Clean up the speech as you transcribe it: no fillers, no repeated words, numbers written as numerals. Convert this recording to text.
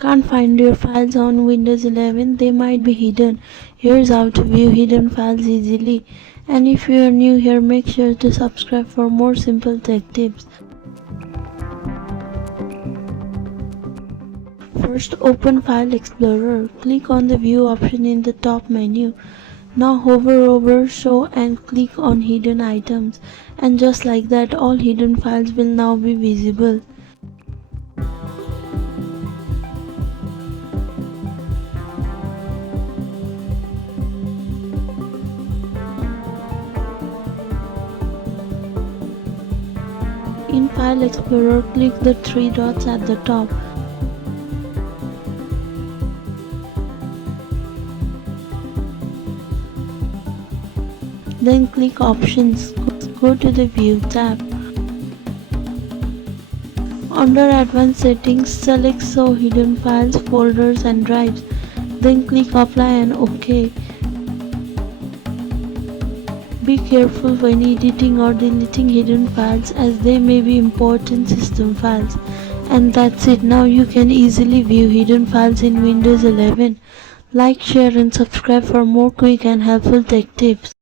Can't find your files on Windows 11? They might be hidden. Here's how to view hidden files easily. And if you are new here, make sure to subscribe for more simple tech tips. First, open File Explorer. Click on the View option in the top menu. Now hover over Show and click on Hidden Items. And just like that, all hidden files will now be visible. In File Explorer, click the three dots at the top. Then click Options. Go to the View tab. Under Advanced Settings, select Show Hidden Files, Folders and Drives. Then click Apply and OK. Be careful when editing or deleting hidden files, as they may be important system files. And that's it. Now you can easily view hidden files in Windows 11. Like, share and subscribe for more quick and helpful tech tips.